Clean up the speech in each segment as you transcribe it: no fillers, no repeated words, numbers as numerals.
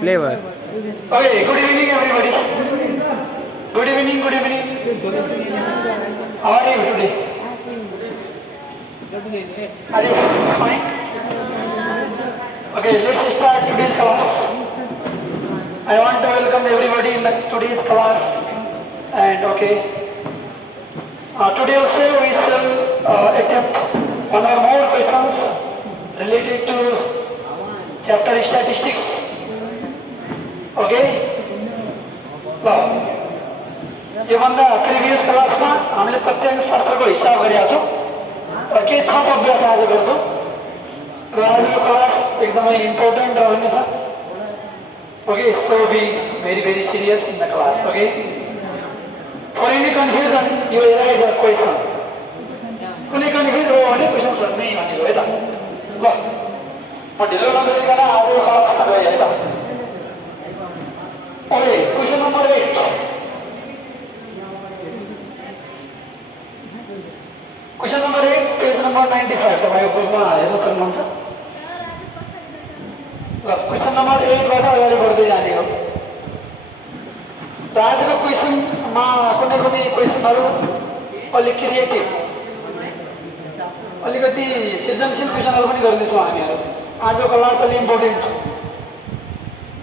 Flavor. Okay, good evening everybody. Good evening, good evening. How are you today? Are you fine? Okay, let's start today's class. I want to welcome everybody in today's class. And today also we shall attempt one or more questions related to chapter statistics. Okay? Now, योभन्दा previous क्लासमा हामीले तथ्याङ्क शास्त्रको हिसाब गरेका छौँ र केही थप अभ्यास आज गर्छौँ र आजको क्लास एकदमै इम्पोर्टेन्ट रहनेछ. Okay, so be very serious in the class. Okay? For any confusion, you will raise a question. कुनै कन्फ्युज भयो भने क्वेसन सोध्नै भनेको है त. ल म ढिलो नगरिकन आजको क्लासमा गएँ है त. Okay, question number 8. Question number 8, page number 95. तपाईको बुकमा हेर्न सक्नुहुन्छ. ल क्वेसन नम्बर 8 बाट अगाडि बढ्दै जाने हो. र आजको क्वेसनमा कुनै क्वेसनहरू अलिक क्रिएटिभ, अलिकति सृजनशील क्वेसनहरू पनि गर्नेछौँ हामीहरू. आजको क्लास अलि इम्पोर्टेन्ट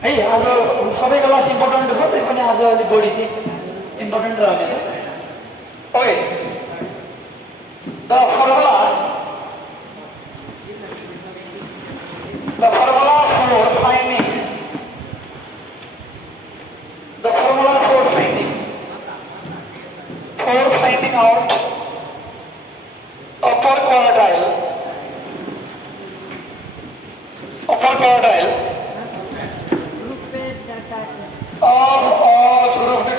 है. आज सबै क्लास इम्पोर्टेन्ट छ, त्यही पनि आज अलिक बढी इम्पोर्टेन्ट रहनेछ. Okay, the formula for finding out upper quartile of all grouped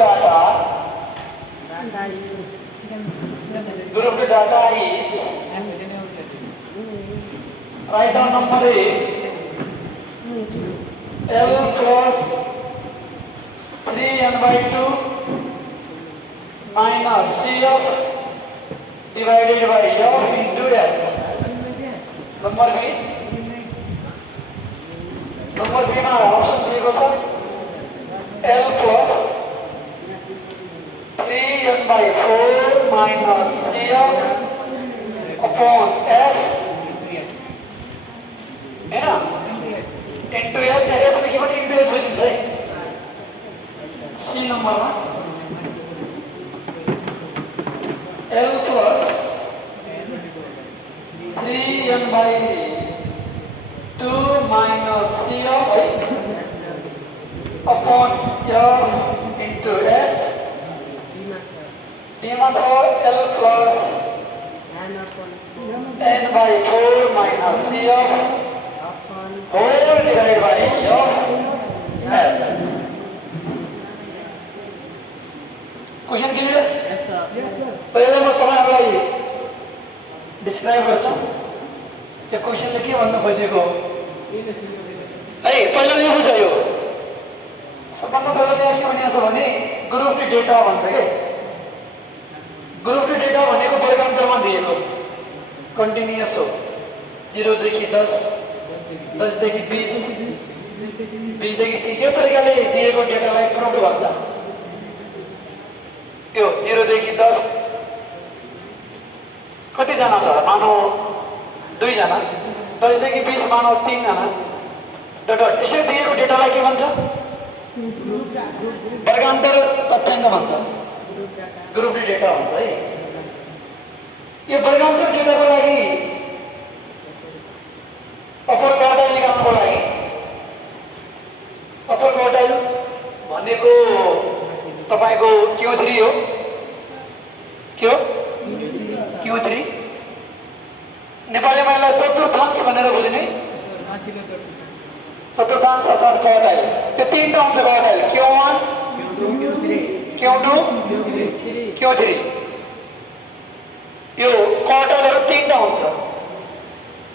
data is, write down number A, L plus 3n/2 minus CF divided by F into H. Number B मा option दिएको छ L plus 3n/4 minus CF upon F हैन into H. S लेखे पनि into H बुझिन्छ है. C नम्बरमा L plus 3n/2 minus CF upon F into H. D मा छ L plus n/4 minus CF whole divided by F. Question clear? पहिला म तपाईहरुलाई डिस्क्राइब गर्छु यो क्वेसनले के भन्न खोजेको है. पहिला यो बुझ्यो. सबभन्दा पहिला चाहिँ के भनिएको छ भने ग्रुप डेटा भन्छ के. ग्रुप डेटा भनेको वर्गान्तरमा दिएको कन्टिन्युअस हो. 0 देखि 10, 10 देखि 20, 20 देखि 30 यो तरिकाले दिएको डेटालाई ग्रुप भन्छ. यो 0 देखि 10 कति जना त मानौ 2 जना, 10 देखि 20 मानौ 3 जना. डट यसरी दिएको डेटालाई के भन्छ? वर्गान्तर तथ्याङ्क भन्छ, ग्रुप डेटा भन्छ है. यो वर्गान्तर डेटाको लागि अप्पर क्वार्टाइल निकाल्नको लागि अप्पर क्वार्टाइल भनेको तपाईको Q3 हो. के हो Q3? नेपालीमा यसलाई चतुर्थांश भनेर बुझ्ने. चतुर्थांश अर्थात् क्वार्टाइल. यो तीनटा हुन्छ क्वार्टाइल. Q1, Q2, Q3. यो क्वार्टाइलहरु तीनटा हुन्छ.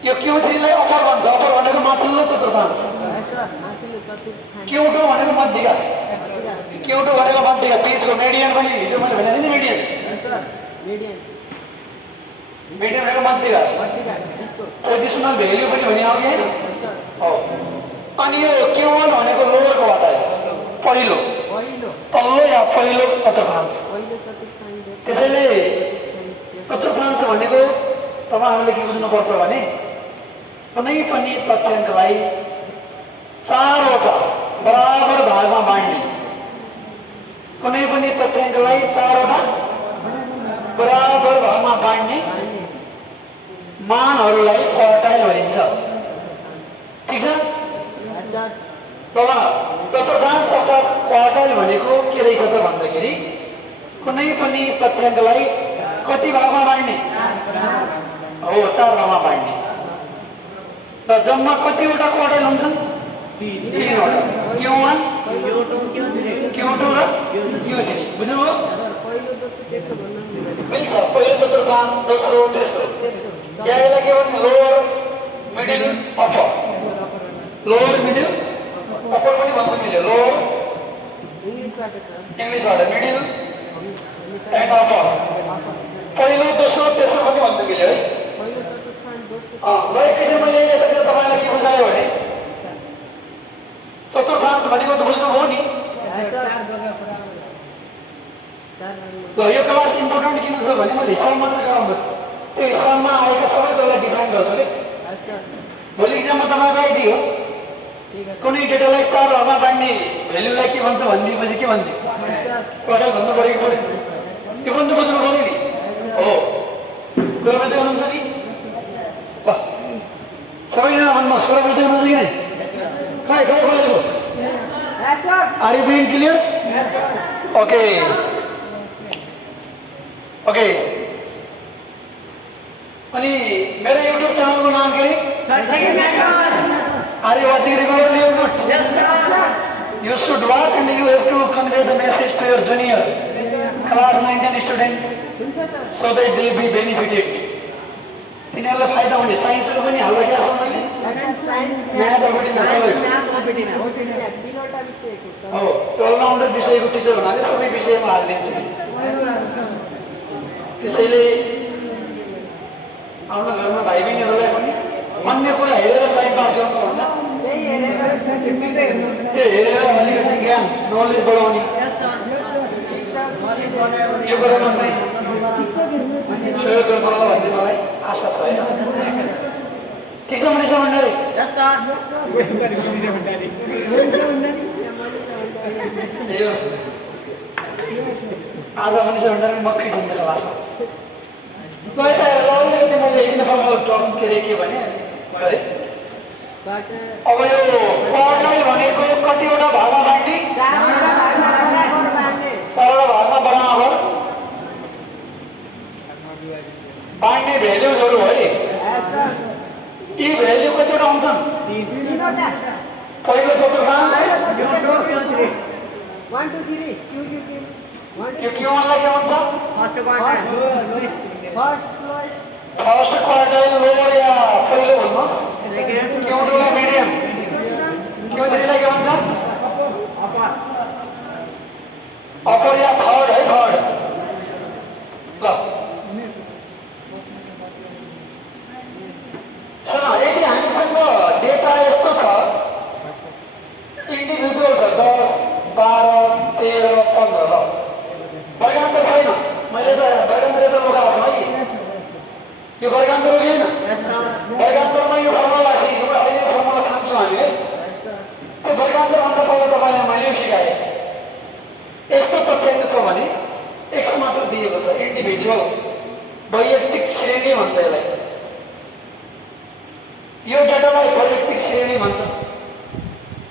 यो Q3 लाई अप्पर भन्छ. अप्पर भनेको माथिल्लो चतुर्थांश. Q2 भनेको मध्यका. Q2 भनेको मध्यका, बीचको मेडियन पनि हिजो मैले भने नि मेडियन. मेडियन भनेको मध्यका. पोजिसनल भ्यालु पनि भने हो कि हैन? हो. अनि यो Q1 भनेको लोअर चतुर्थांश। त्यसैले चतुर्थांश भनेको तपाईहरुले के बुझ्नुपर्छ भने कुनै पनि तथ्याङ्कलाई 4 वटा बराबर भागमा बाँड्ने, कुनै पनि तथ्याङ्कलाई 4 वटा बराबर भागमा बाँड्ने मानहरूलाई क्वार्टाइल भनिन्छ। ठीक छ? अब चतुर्थांश अर्थात् क्वार्टाइल भनेको के रहेछ त भन्दाखेरि कुनै पनि तथ्याङ्कलाई कति भागमा बाँड्ने? हो, 4 भागमा बाँड्ने। र जम्मा कतिवटा क्वार्टाइल हुन्छन्? 3 वटा। Q1, Q2 र Q3। बुझ्नुभयो? मिल्छ। पहिलो चतुर्थांश, दोस्रो, तेस्रो। यसलाई के भन्ने? Lower, middle, upper. Lower, middle, upper पनि भन्न मिल्यो। लोअर इङ्ग्लिसबाट मिडल एन्ड अप्पर। पहिलो, दोस्रो, तेस्रो पनि भन्न मिल्यो है। ल एकैछिन मैले यतातिर तपाईलाई के बुझायो भने चतुर्थांश भनेको त बुझ्नुभयो नि। ल यो क्लास इम्पोर्टेन्ट किन छ भने मैले हिसाब मात्र गराउँदा त्यो हिसाबमा आएका सबै कुरालाई डिफाइन गर्छु के। भोलि इक्जाममा तपाईको आइदियो कुनै डेटालाई 4 भागमा बाँड्ने भ्यालुलाई के भन्छ भनिदिएपछि के भन्थ्यो? क्वार्टाइल भन्नु पऱ्यो कि परेन? यो पनि त बुझ्नु पऱ्यो नि। हो, कुरा बुझ्दै हुनुहुन्छ नि? ल सबैजना भन्नुहोस्, कुरा बुझ्दै हुनुहुन्छ कि नै? खै बोलेको? Are you being clear? Okay okay. अनि मेरो युट्युब च्यानलको नाम के? Are you watching regularly or not? Yes, sir. You should watch and you have to convey the message to your junior class 9 10 student so that they will be benefited. तिनीहरुलाई फाइदा हुने साइन्सको पनि हाल राखेको छ मैले। म्याथहरुको पनि सबै हो, अलराउन्डर विषयको टिचर हुनाले सबै विषयमा हाल्दिन्छु नि। त्यसैले आफ्नो घरमा भाइ बहिनीहरुलाई पनि अन्य कुरा हेरेर टाइम पास गर्नुभन्दा त्यो हेरेर अलिकति ज्ञान नलेज बढाउने यो कुरामा चाहिँ सहयोग गर्नु होला भन्ने मलाई आशा छ होइन। ठिक छ मनिषा भण्डारी? आज मनिषा भण्डारी मक्खी छन् मेरो क्लासमा। अलिकति मैले इन्फर्मल टर्म के भने गरे। अब यो क्वार्टाइल भनेको कतिवटा भागमा बाँड्ने? 4वटा भागमा बराबर बाँड्ने भ्यालुजहरू है। यी भ्यालु कतिवटा हुन्छन्? 3वटा। पहिलो चतुर्थांश यो Q1 लाई के भन्छ? फर्स्ट क्वार्टाइल लोअर या पहिलो भन्नुहोस्। Q2 लाई मिडियम, Q3 लाई के भन्छ? अप्पर या थर्ड है, थर्ड। ल सुन, यदि हामीसँग डेटा यस्तो छ इन्डिभिजुअल छ 10 12 13 15 ल वर्गान्तर छैन। मैले त वर्गान्तर त लगाएको छु है। यो वर्गान्तर हो कि हैन? वर्गान्तरमा यो फर्मुला सिक्यौँ, अहिले यो फर्मुला खान्छौँ हामी है। त्यो वर्गान्तरभन्दा पहिला तपाईलाई मैले सिकाएँ। यस्तो तथ्याङ्क छ भने x मात्र दिएको छ, इन्डिभिजुअल वैयक्तिक श्रेणी भन्छ यसलाई। यो डेटालाई वैयक्तिक श्रेणी भन्छ,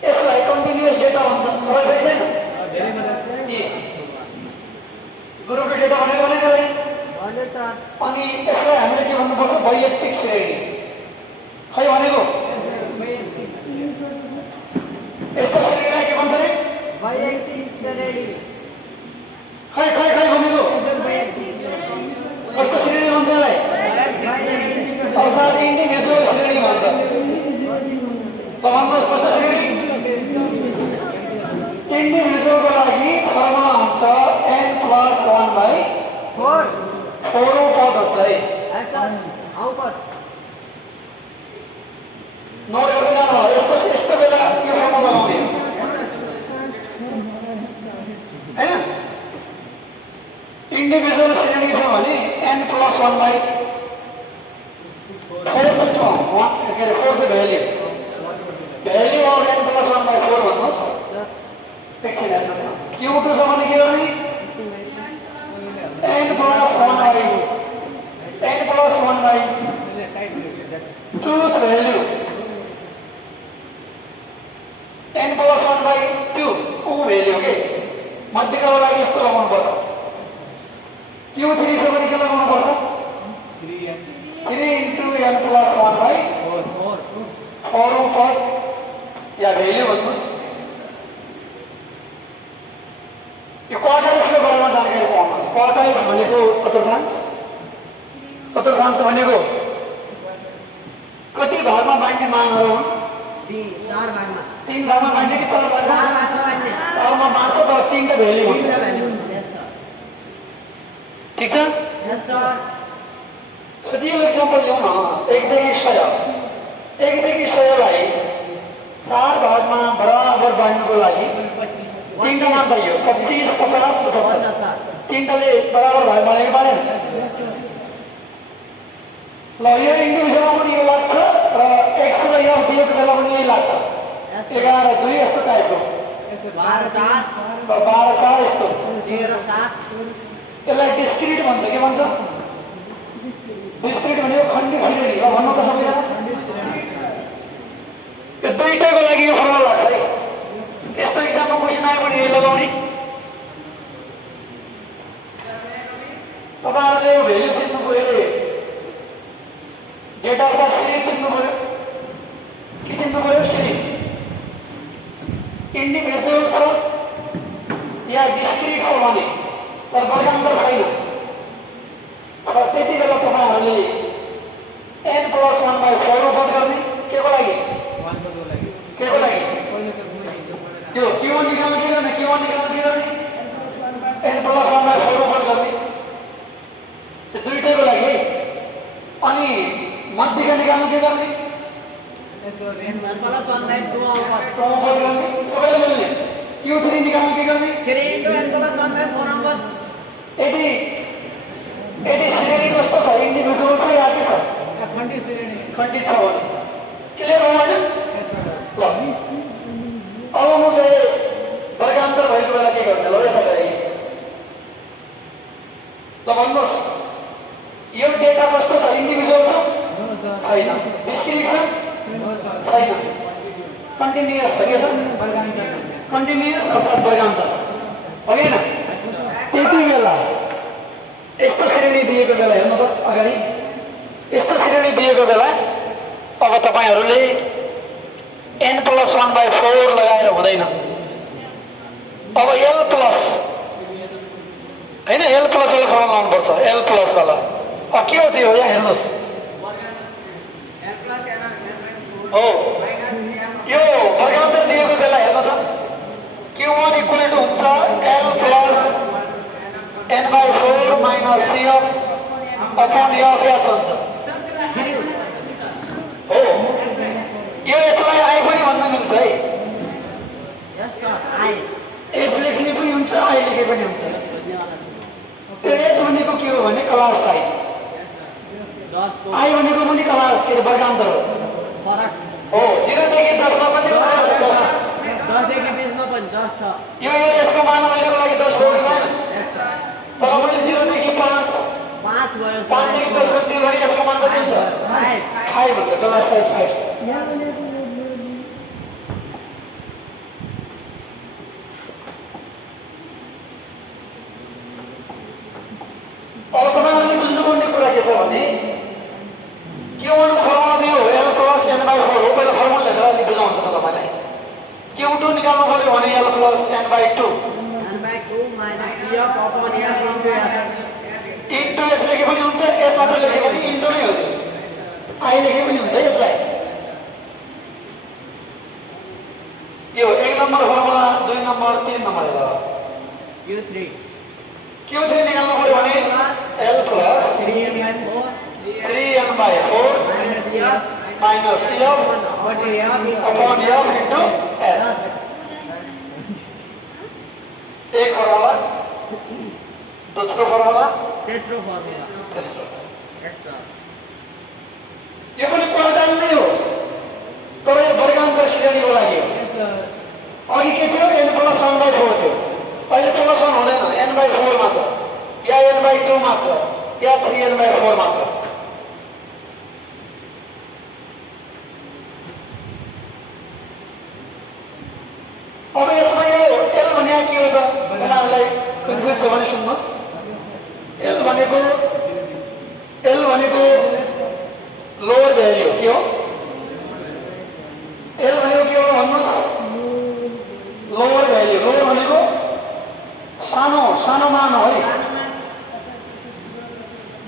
यसलाई कन्टिन्युअस डेटा भन्छ। फरक छ छैन? ग्रुपको डेटा भनेको भने त्यसलाई अनि यसलाई हामीले के भन्नुपर्छ? वैयक्तिक श्रेणी। खै भनेको यस्तो श्रेणीलाई के भन्छ रे? वैयक्तिक श्रेणी। खै खै खै भनेको कस्तो श्रेणी भन्छ यसलाई? अर्थात् इन्डिभिजुअल श्रेणी भन्छ। ल भन्नुहोस् कस्तो श्रेणी? इन्डिभिजुअलको लागि फर्मुला हुन्छ n+1/4 पद हुन्छ है। नोट गर्दै जानु होला। यस्तो बेला यो फर्मुला लगाउने होइन। इंडिविजुअल श्रेणी छ भने n + 1 by 4 के अरे 4 the value of n + 1 by 4 भन्नुस् एकछिन हेर्नुस् न q2 छ भने के गर्ने n + 1 by 2 the value n + 1 by 2 ऊ भ्याल्यू के मध्यको लागि यस्तो लगाउनु पर्छ q3 छ भने के लगाउनु पर्छ 3 * n + 1 by 4 per yeah value भन्नुस् यो क्वार्टाइल्सको बारेमा जानकारी पाउनुस् क्वार्टाइल्स भनेको चतुर्थांश भनेको कति भागमा बाँड्ने मानहरू हुन् 3 भागमा बाँड्ने कि 4 भागमा 4 मा बाँड्छ तर 3 टा भ्याल्यू हुन्छ ठीक छ सजिलो एक्जाम्पल लिउँ न 1 देखि 100 लाई 4 भागमा बराबर बाँड्नुको लागि 3 टा मान चाहियो 25 50 75 3 टाले बराबर भाग बाँडेको बाँडेन ल यो इन्डिभिजुअलमा पनि यो लाग्छ र x र y दिएको बेला पनि यही लाग्छ 11 2 यस्तो टाइपको 12 4 यस्तो 13 7 यसलाई डिस्क्रिट भन्छ के भन्छ डिस्क्रिट भनेको खण्डित श्रेणी हो भन्नु त सबैजना यो दुईटाको लागि यो फर्मुला लाग्छ है यस्तो एक्जाममा क्वेशन आयो भने यही लगाउने तपाईहरुले यो भ्याल्यु चिन्नु पर्यो डेटा अफ द सिरिज चिन्नु पर्यो के चिन्नु पर्यो सिरिज इन्डिभिजुअल छ या डिस्क्रिट छ भने तर वर्गान्तर छैन त्यति बेला तपाईहरुले n + 1 by 4 उपयोग गर्ने केको लागि यो q1 निकाल्न के गर्ने n + 1 by 4 उपयोग गर्ने यो दुईटैको लागि अनि मध्यको निकाल्न के गर्ने n + 1 by 2 उपयोग गर्ने सबैले बोल्ने q3 निकाल्न के गर्ने 3 * n + 1 by 4 अंक यदि श्रेणी कस्तो छ इन्डिभिजुअल छ या के छ खण्डित छ भने क्लियर भयो हैन ल अब मुले वर्गान्तर भएको बेला के गर्ने ल यता गए ल भन्नुस् यो डेटा कस्तो छ इन्डिभिजुअल छ छैन डिस्क्रिट छ छैन कन्टिन्युअस छ के छ कन्टिन्युअस अर्थात् वर्गान्तर हो हैन त्यति बेला यस्तो श्रेणी दिएको बेला हेर्नु त अगाडि यस्तो श्रेणी दिएको बेला अब तपाईहरुले n + 1 by 4 लगाएर हुँदैन अब l प्लस हैन l प्लस वाला फर्मुला लाउनु पर्छ l प्लस वाला अब के हो त्यो यहाँ हेर्नुस् हो यो वर्गान्तर दिएको बेला हेर्नु त q1 = हुन्छ l plus n by 4 minus c of upon a of s हुन्छ हो यो यसलाई i पनि भन्न मिल्छ है s लेख्ने पनि हुन्छ i लेखे पनि हुन्छ त्यो s भनेको के हो भने क्लास साइज i भनेको पनि क्लास के वर्गान्तर हो फरक हो 0 देखि 10 मा पनि 10 देखि 20 मा पनि 10 छ यो यसको मान अहिलेको लागि 10 हो कि भएन तर मैले 0 देखि 5 भयो 5 देखि 10 सम्म दियो भने यसको मान कति हुन्छ 5 हुन्छ क्लास साइज 5 अब तपाईहरुले बुझ्नुपर्ने कुरा के छ भने q1 फर्मुला दियो l + n by 4 हो पहिला फर्मुला लेखेर अलि बुझाउँछ म तपाईलाई q2 निकाल्नु पर्यो भने l + n by 2 n by 2 minus c of upon a into s into s लेखे पनि हुन्छ s मात्र लेखे पनि into नै हो त्यो i लेखे पनि हुन्छ यसलाई यो 1 नम्बर फर्मुला 2 नम्बर 3 नम्बर हेर q3 निकाल्नु पर्यो भने l + 3n by 4 minus c of upon a into s एक फर्मुला 2 दोस्रो फर्मुला तेस्रो फर्मुला तेस्रो यस सर यो पनि क्वार्टाइल नै हो तर यो वर्गान्तर श्रेणीको लागि हो अघि के थियो n+1/4 थियो अहिले +1 हुँदैन n/4 मात्र या n/2 मात्र या 3n/4 मात्र अब यसमा यो l भने के हो त तपाईहरुलाई कन्फ्युज छ भने सुन्नुस् l भनेको लोअर भ्यालु के हो l भनेको के हो भन्नुस् लोअर भ्यालु लोअर भनेको सानो मान हो है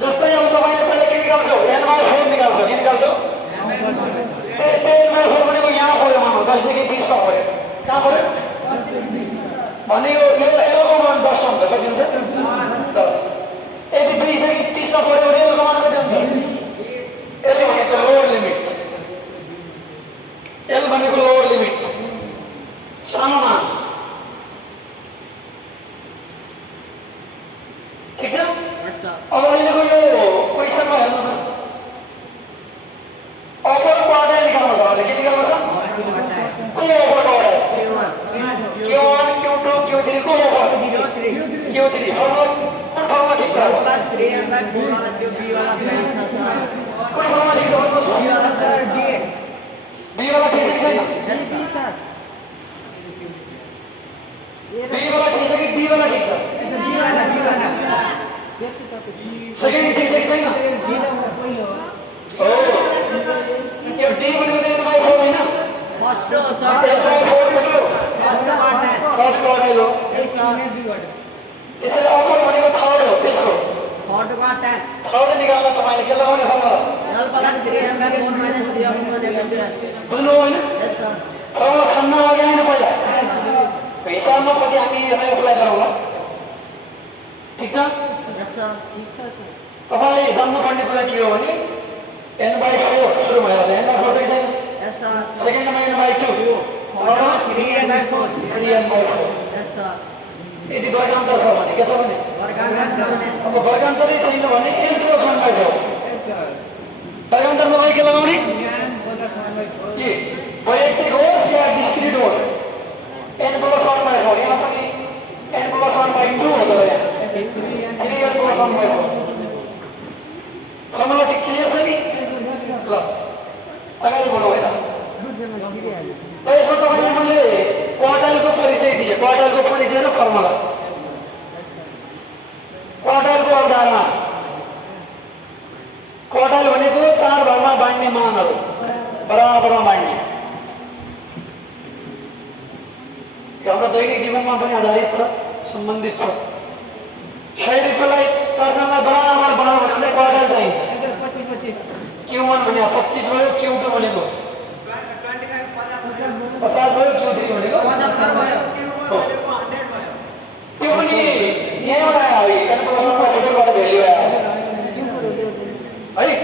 जस्तै अब तपाईले पहिला के निकाल्छौ n/4 निकाल्छौ के निकाल्छौ n/4 भनेको यहाँ पर्यो मान 10 देखि 20 मा पर्यो कहाँ पर्यो भने यो l को मान 10 हुन्छ कति हुन्छ 10 यदि 20 देखि 30 मा पर्यो भने l को मान कति हुन्छ l भनेको लोअर लिमिट l भनेको लोअर लिमिट सानो मान ठीक छ अब अहिलेको यो क्वेशनमा हेर्नु त अपर क्वार्टाइल निकाल्नु छ भने के निकाल्नु छ को अपर क्वार्टाइल Q1 Q2 Q3 को अपर Q3 फर्मुला कुन फर्मुला ठीक छ 3/4 वाला त्यो b वाला सही छ सर कुन फर्मुला ठीक छ भन्नुस् b वाला सर b वाला ठीक छ छैन यस b सर b वाला ठीक छ कि d वाला ठीक छ b वाला सेकेन्ड ठीक छ कि छैन हो यो d भनेको त n/4 हैन फर्स्ट हो सर n/4 त के हो फर्स्ट क्वार्टाइल हो त्यसैले अपर भनेको थर्ड हो तेस्रो थर्ड क्वार्टाइल थर्ड निकाल्न तपाईले के लगाउने फर्मुला l + 3/4 - c बुझ्नु हैन यस सर फर्मुला छान्न अघि आएन पहिला हिसाबमा पछि हामी यसलाई अप्लाई गरौँला ठीक छ यस सर ठीक छ सर तपाईले जान्नुपर्ने कुरा के हो भने n/4 सुरु भयो त n/4 चाहिँ छैन यस सर सेकेन्डमा n/2 थर्डमा 3/4 3n/4 यस सर यदि वर्गान्तर छ भने के छ भने वर्गाकार छ भने अब वर्गान्तरै छैन भने n+1/4 वर्गान्तर तपाईँ के लगाउने के वैयक्तिक होस् या डिस्क्रिट होस् n+1/4 यहाँ पनि n+1/2 हुँदो रहेछ 3n+1/4 फर्मुला चाहिँ क्लियर छ नि ल अगाडि बढौँ है त यसो तपाईँले मैले क्वार्टाइलको परिचय दिएँ क्वार्टाइलको परिचय र फर्मुला क्वार्टाइलको अवधारणा क्वार्टाइल भनेको 4 भागमा बाँड्ने मानहरू बराबरमा बाँड्ने हाम्रो दैनिक जीवनमा पनि आधारित छ सम्बन्धित छ 100 रुपैयाँलाई 4 जनालाई बराबर बनाउनु भने क्वार्टाइल चाहिन्छ Q1 भने 25 भयो Q2 भनेको 50 भयो Q3 भनेको 75 भयो त्यो पनि यहीँबाट आयो है n+1/4बाट भ्यालु आयो है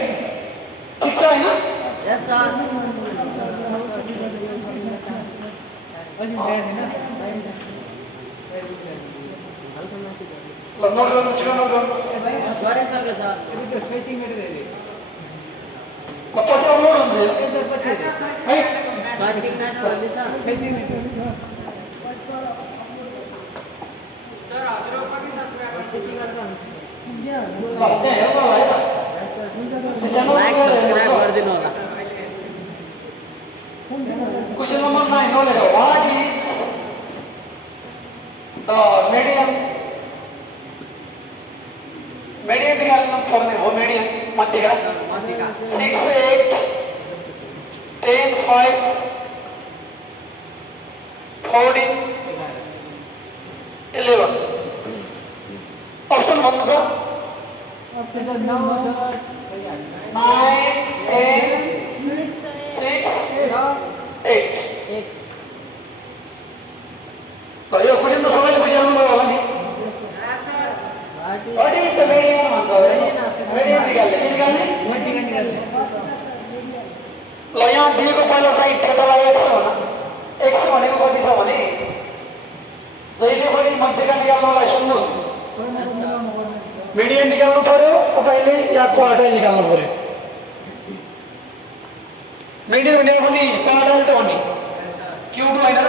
ठीक छ हैन यस सर ल नोट गर्नु छिटो नोट गर्नुहोस् गरिसक्यो सर ल पछि अपलोड हुन्छ है सर ठिक नै नगर्नु सर ल त्यहाँ हेर्नु होला है त लाइक सब्स्क्राइब गरिदिनु होला क्वेशन नम्बर 9 नो लेखा व्हाट इज द median निकाल्नु पर्ने हो median मध्यका 6 8 10 5 14 11 ऑप्शन भन्नु त 9 10 6 8 ल यो क्वेशन त सबैले बुझ्नु भयो होला नि व्हाट इज द median भन्छ median निकाल्ने ल यहाँ दिएको पहिला साइड डेटालाई x हो x भनेको कति छ भने जहिले पनि मध्यका निकाल्नलाई सुन्नुस् तपाईँले या क्वार्टाइल निकाल्नु पर्यो मेन्टेन हुने पनि क्वार्टाइल त हो नि Q2 होइन र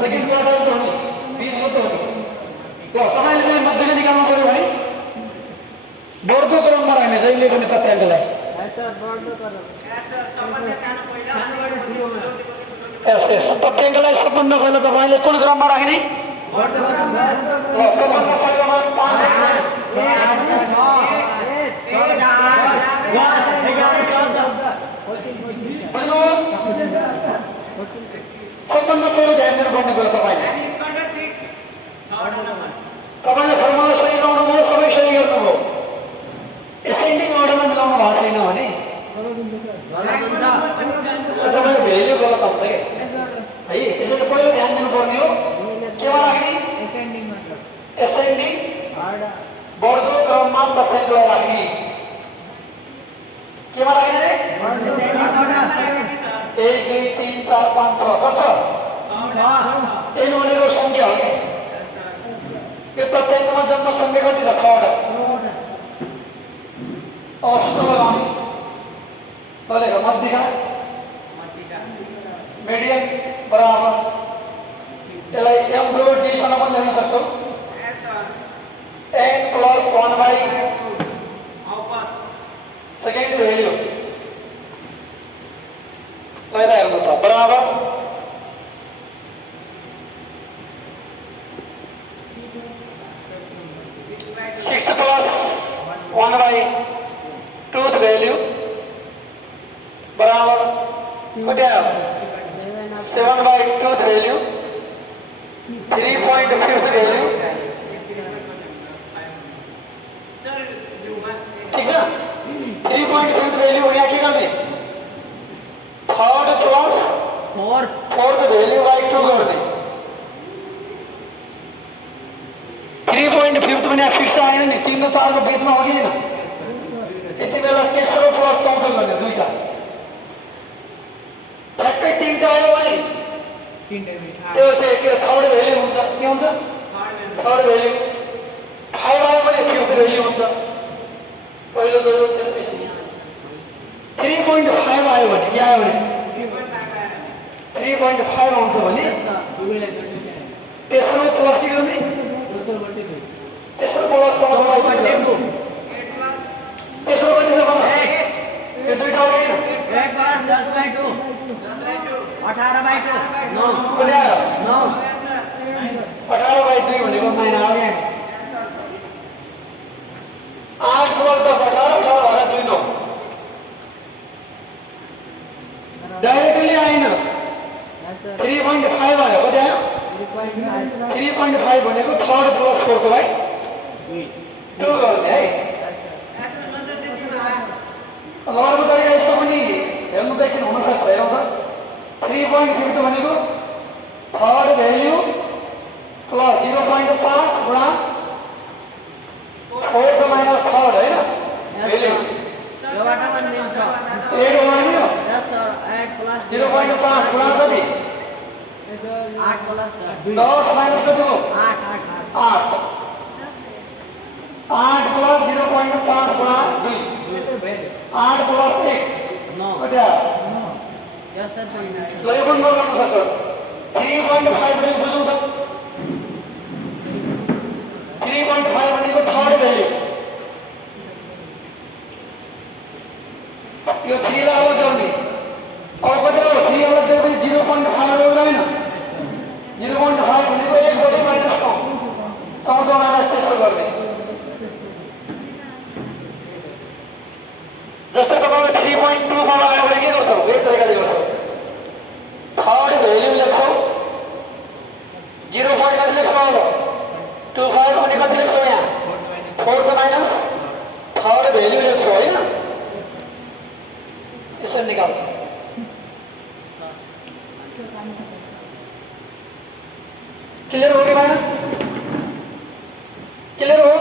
सेकेन्ड क्वार्टाइल त हो नि बिचको त हो नि ल तपाईँले चाहिँ मध्यमा निकाल्नु पर्यो भने बढ्दो क्रममा राख्ने जहिले पनि तथ्याङ्कलाई यस तथ्याङ्कलाई सबभन्दा पहिला तपाईँले कुन क्रममा राख्ने ल सबभन्दा पहिलामा 5 सबभन्दा पहिला ध्यान दिनुपर्ने कुरा तपाईँले फर्मुला सही लाउनुभयो सबै सही गर्नुभयो एसेन्डिङ अर्डरमा मिलाउनु भएको छैन भने तपाईँको भेल्यु गलत आउँछ क्या है यसरी पहिला ध्यान दिनुपर्ने हो केमा राख्ने एसेन्डिङ बढ्दो क्रममा तथ्याङ्कलाई राख्ने केमा राख्ने 1 2 3 4 5 6 कति छ एन भनेको सङ्ख्या हो क्या यो तथ्याङ्कमा जम्मा सङ्ख्या कति छ 6 वटा अब सूत्र लगाउने लेख मध्यिका मिडियन बराबर यसलाई m2 d सँग पनि लेख्न सक्छौ n + 1/, सेकेन्ड भेल्यु लगाइदा हेर्नुहोस् बराबर 6 + 1/, truth value बराबर कति आयो 7/, truth value 3.5th value ठीक छ 3.5th value हो यहाँ के गर्ने third plus fourth value by 2 गर्ने 3.5th पनि यहाँ फिक्स आएन नि 3 र 4 को बीचमा हो कि हैन यति बेला तेस्रो प्लस चौथो गर्ने दुईटा ठ्याक्कै तीनटा आयो भने त्यो के थर्ड भेल्यू हुन्छ के हुन्छ थर्ड भेल्यू 5 आयो भने फिफ्थ भेल्यू हुन्छ पहिलो दोस्रो तेस्रो 3.5 आयो भने के आयो भने 3.5 आउँछ भने तेस्रो प्लस के गर्ने तेस्रो प्लस चौथो तेस्रो पनि छ भने यो दुईटा हो हैन 10/2 18/2 9 कति आयो 9 18/2 भनेको 9 आयो नि 8 + 10 18 18 भएर 2 9 डाइरेक्टली आएन 3.5 आयो कति आयो 3.5 भनेको थर्ड प्लस फोर्थ भाइ 2 गर्ने है लगभग तरिका यस्तो पनि हेर्नु त एकछिन हुन सक्छ हेरौँ त 3.5 भनेको थर्ड भेल्यू प्लस 0.5 गुणा फोर्थ माइनस थर्ड हैन भेल्यू 8 भन्यो 0.5 गुणा कति 8 + 10 माइनस कति हो 8 8 8 + 0.5 गुणा 2 8 + 1 9 कति आयो ल यो पनि गर्न सक्छ 3.5 भनेको बुझौँ त 3.5 भनेको थर्ड भेल्यू यो 3 लाई अलग गर्ने अब कति हो 3 अलग गरेपछि 0.5 अलग होइन 0.5 भनेको 1 बढी माइनस कम समझौँ माइनस त्यसो गर्ने जस्तै तपाईको 3.25 आयो भने के गर्छौ यही तरिकाले गर्छौ थर्ड भेल्यू लेख्छौ 0. कति लेख्छौ अब 25 भने कति लेख्छौ यहाँ फोर्थ माइनस थर्ड भेल्यू लेख्छौ हैन यसरी निकाल्छौ क्लियर हो कि भएन क्लियर हो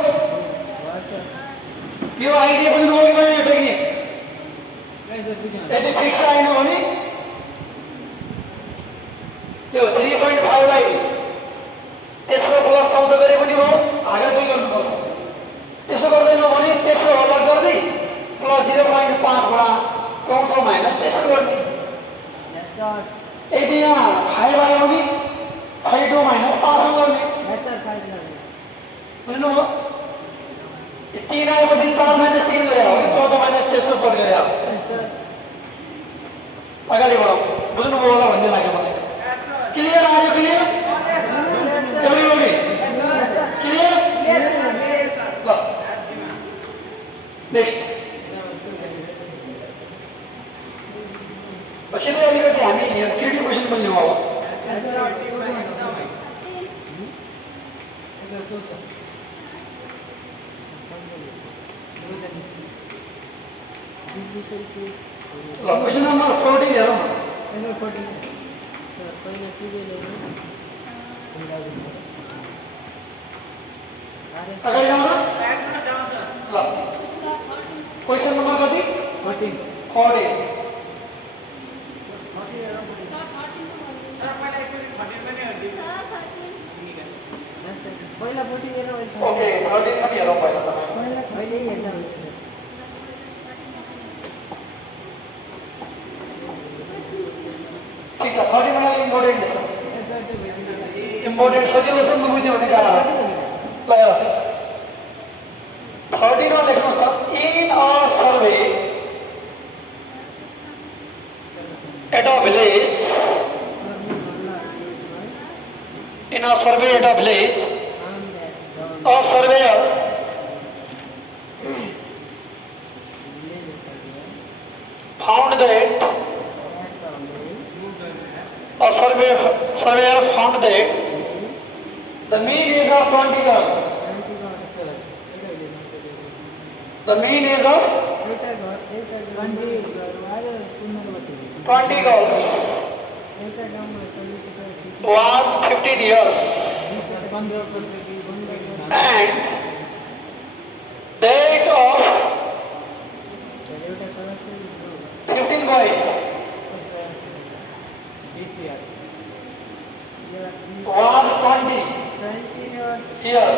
यो आइडिया पनि हो कि भएन यो टेक्निक यदि फिक्स आएन भने यो 3.5 लाई तेस्रो प्लस चौथो गरे पनि हो भागा 2 गर्नुपर्छ त्यसो गर्दैनौ भने तेस्रो 32 माइनस 5 गर्ने Yes, sir. 5 लाग्ने. बुझ्नुभयो यो 3 आएपछि 4 माइनस 3 गरे हो कि 14 माइनस तेस्रो पद गरे हो Yes, sir. अगाडि बढाउँ बुझ्नुभयो होला भन्ने लाग्यो मलाई क्लियर आयो क्लियर एभ्रीबडी क्लियर ल नेक्स्ट सिधै अलिकति हामी क्रिटिक क्वेसन पनि लिउँ अब ल क्वेसन नम्बर 14 हेरौँ न अगाडि जाउँ न ल क्वेसन नम्बर कति 14 पहिला 40 हेरौँ. ओके 13 पनि हेरौँ पहिला तपाईँ अहिले हेर्दा हुन्छ. ठिक छ 30 मा इम्पोर्टेन्ट छ इम्पोर्टेन्ट सजिलो छ नि त बुझ्यो भने गाह्रो ल 13 मा लेख्नुहोस् त in a survey at a village in a survey at a village a surveyor found that a surveyor found that the mean age of 20 girls. The mean age of 20 girls was 15 years and that of 15 boys was 20 years.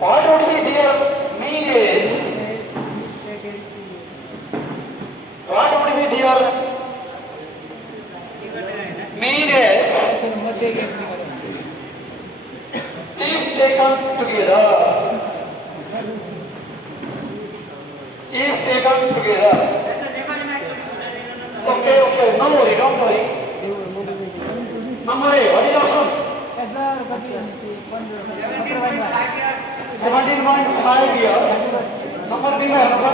What would be their mean age? What would be their mean age if taken together? If taken together. Okay, no worry, don't worry. Number A, what is the option? 17.5 years. Number B में होगा.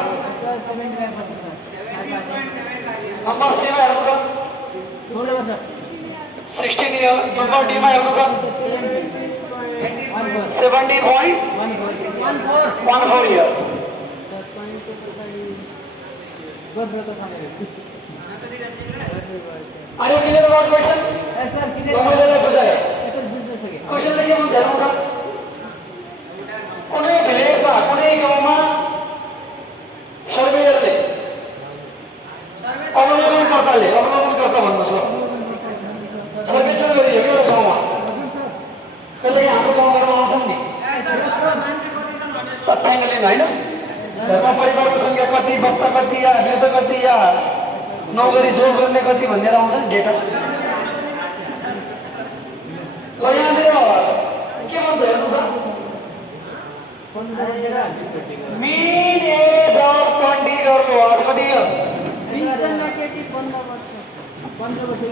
Number C में होगा. 16 years. Number D में होगा. 17.14 year. Are you clear about question? Yes, sir. Question लेके हम जाऊंगा कुनै भिलेजमा कुनै गाउँमा सर्वेयरले अवलोकनकर्ता भन्नुहोस् ल सर्वेक्षण गरियो एउटा गाउँमा त्यसले हाम्रो गाउँघरमा आउँछन् नि तथ्याङ्क लिनु होइन घरमा परिवारको सङ्ख्या कति बच्चा कति या वृद्ध कति या नौकरी जोड गर्ने कति भनेर आउँछ नि डेटा ल यहाँनिर के भन्छ हेर्नु त mean age of 20 girls was कति हो 20 जना केटी 15 वर्ष 15 वर्ष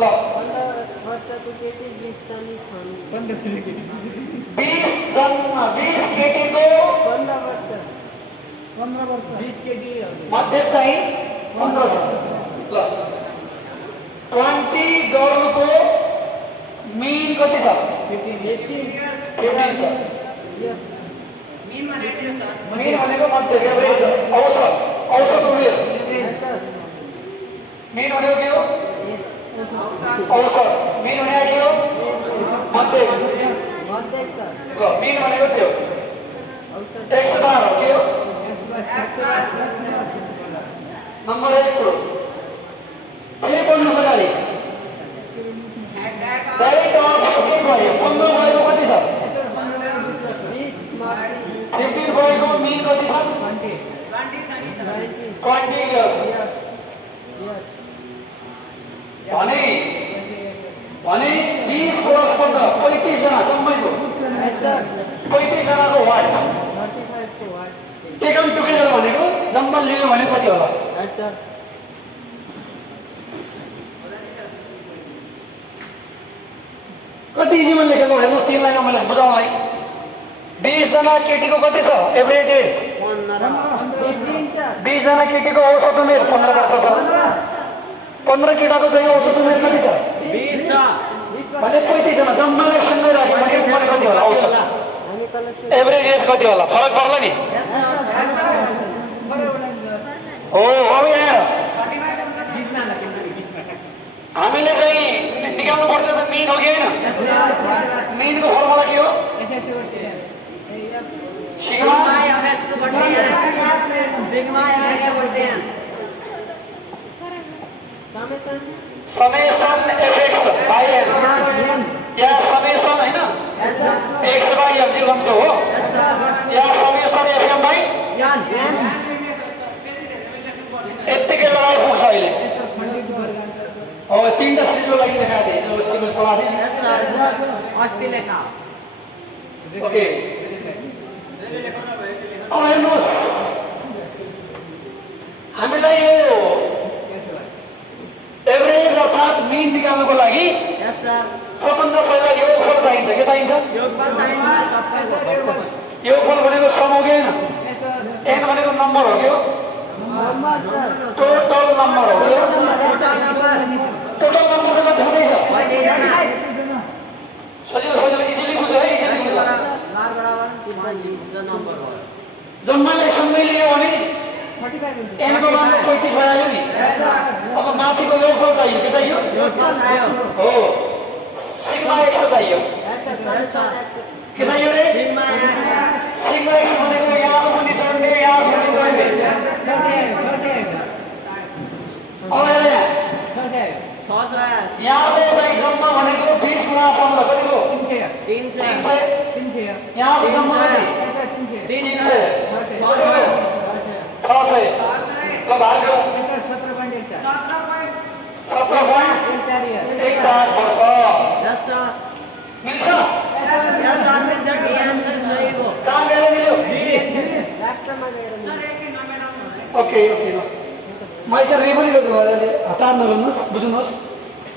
ल 15 वर्षको केटी 20 जना छन् 15 केटी 20 केटीको 15 वर्ष 20 केटी मध्य चाहिँ 15 छ ल 20 गर्लको मीन कति छ 15 छ मीन भनेको मध्य एभरेज औसत उमेर मीन भनेको के हो औसत मीन भनेको के हो मध्य ल मीन भनेको के हो 112 हो के हो नम्बर 1 कुरो फेरि पढ्नु अगाडि डाइरेक्ट अफ 15 भयो 15 भएको कति छ 15 भएको मीन कति छ 20 इयर्स भने भने 20 + 15 35 जना जम्मैको Yes, sir. 35 जनाको ward 35 to what? Tekam together भनेको जम्मा लियो भने कति होला Yes, sir. कति इजीमा लेखेको हेर्नुहोस् 3 लाइनमा मलाई बुझाउनलाई 20 जना केटीको कति छ एभरेज एज 15, sir. 20 जना केटीको औसत उमेर 15 वर्ष छ 15 केटाको चाहिँ औसत उमेर कति छ 20, sir. भने 35 जना जम्मालाई सँगै राख्यो भने उमेर कति होला औसत हामी कलेजको एभरेज एज कति होला फरक पर्ला नि Yes, sir. Yes, sir. हो अब यहाँ हामीले चाहिँ निकाल्नु पर्छ त मेन हो कि होइन मेनको फर्मुला के हो sigma Sigma MX/10. Summation FX by N या समेसन हैन Yes, sir. X by M zero हुन्छ हो Yes, sir. या समेसन एफएम बाई Yan. यतिकै लगाइ पुग्छ अहिले अब तीनटा सिरिजको लागि देखाएको थिएँ जो उसले मैले पढाएको थिएँ Yes, sir. Sir. अस्ति लेखा ओके अब हेर्नुहोस् हामीलाई यो एभरेज अर्थात् मिन निकाल्नको लागि Yes, sir. सबभन्दा पहिला योगफल चाहिन्छ के चाहिन्छ योगफल चाहिन्छ सबै योगफल योगफल भनेको सम हो कि होइन एन भनेको नम्बर हो कि हो नम्बर सर टोटल नम्बर हो कि हो टोटल नम्बर टोटल नम्बर त कति हुँदैछ सजिलो सजिलो इजिली बुझ्यो है इजिली बुझ्यो लार बराबर सिम्पल इज द नम्बर हो जम्मालाई सँगै लियो भने 45 हुन्छ एनको मान 35 भइहाल्यो नि अब माथिको योगफल चाहियो के चाहियो योगफल आयो हो सिग्मा एक्स चाहियो ऐसा सर के चाहियो रे सिग्मा सिग्मा एक्स भनेको यहाँको पनि जोड्ने यहाँको पनि जोड्ने अब हेर यहाँ 6 यहाँको चाहिँ जम्मा भनेको 20 × 15 कतिको 300 यहाँको जम्मा कति 300 कतिको 600 ल भाग्यो 17.14 वर्ष यस सर मिल्छ यस सर मिल्छ डी आन्सर सही हो कहाँ गएर मिल्यो लास्टमा गएर सर एकछिन ओके ओके ल मैले चाहिँ रे पनि गर्छु अहिले हतार नगर्नुहोस् बुझ्नुहोस्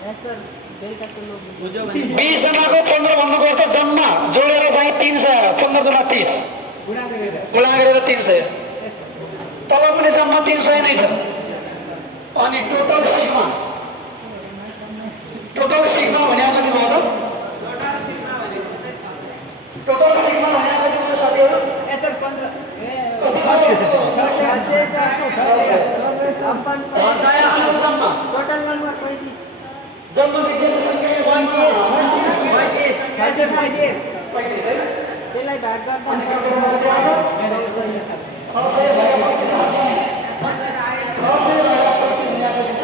यस सर बेलुकासम्म बुझ्यो भने 20 जनाको 15 भन्नुको अर्थ जम्मा जोडेर चाहिँ 300 15 दुना 30 गुणा गरेर 300 तल पनि जम्मा 300 नै छ अनि टोटल सिग्मा भने कति भयो त टोटल सिग्मा भने कति भयो साथीहरु जम्मा टोटल नम्बर 35 जम्मा विद्यार्थी संख्या 35 35 है त्यसलाई भाग गर्दा अनि टोटलमा कति आउँछ 600 भाग 35 आउने 600 भाग 35 यहाँ कति त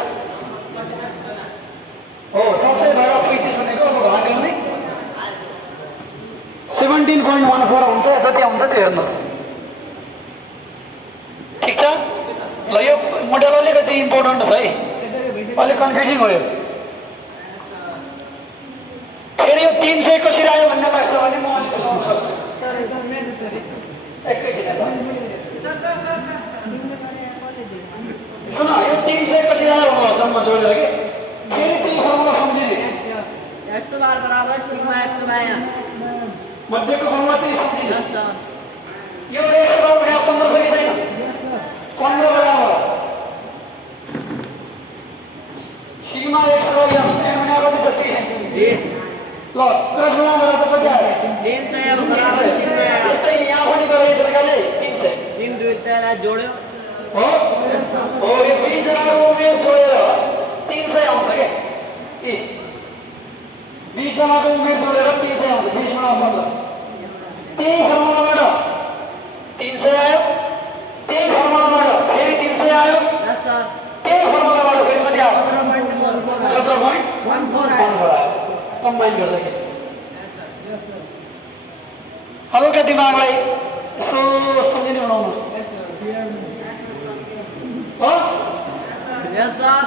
हो 600 भाग 35 भनेको अब भाग गर्ने 17.14 हुन्छ जति हुन्छ त्यो हेर्नुहोस् ठीक छ ल यो मोडेल अलिकति इम्पोर्टेन्ट छ है अलिक कन्फ्युजिङ हो यो फेरि यो 300 कसरी आयो भन्ने लाग्छ भने म अलिक बुझाउन सक्छु एकैछिन सुन यो 300 कसरी आयो भन्नु जम्मा जोडेर के फेरि त्यही फर्मुला सम्झिने x to bar बराबर सिग्मा x to बायाँ मध्यको फर्मुला त्यही सम्झिने यस सर यो x बराबर 15 छ कि छैन 15 बराबर सिग्मा x बराबर m n भने कति छ 30 ल क्रस गुणा गरेर त कति आयो 300 बराबर 300 त्यस्तै यहाँ पनि गरे तरिकाले 300 तीन दुईटालाई जोड्यो हो हो यो 20 जनाको उमेर जोडेर 300 आउँछ के ए 20 जनाको उमेर जोडेर 300 आउँछ 20 × 15 त्यही फर्मुलाबाट 300 आयो त्यही फर्मुलाबाट फेरि 300 आयो यस सर त्यही फर्मुलाबाट फेरि कति आयो 17.14 17.14 आयो कम्बाइन गर्दाखेरि हल्का दिमागलाई यसो सम्झिने बनाउनुहोस् हो यस सर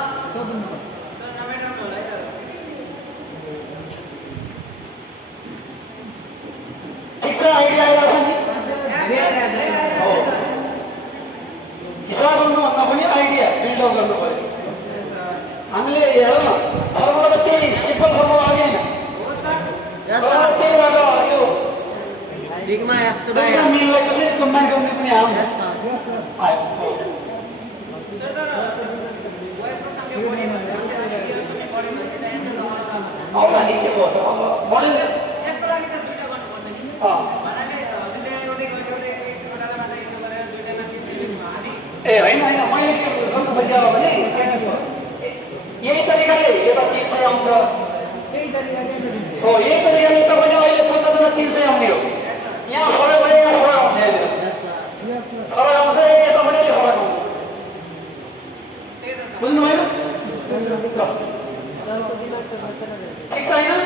दुईटा मिललाई कसरी कम्बाइन गर्ने पनि आयो आयो अब नि के भयो त अब मोडल यसको लागि त दुईटा गर्नुपर्छ नि भन्नाले एउटै ए होइन होइन मैले के गर्नु खोजेको भने यही तरिकाले यो त 300 आउँछ हो यही तरिकाले तपाईले अहिले खोज्दा त 300 आउने हो यहाँ फरक भयो यहाँ फरक आउँछ फरक आउँछ यता पनि फरक आउँछ बुझ्नु भएन ठिक छ हैन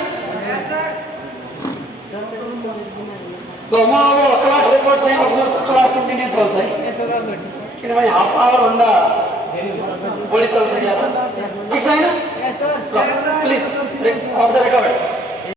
ल म अब क्लास रेकर्ड चाहिँ अब क्लास कन्टिन्यू चल्छ है किनभने हाफ आवर भन्दा बढी चल्छ यहाँ ठिक छ हैन ल प्लिज अफ द रेकर्ड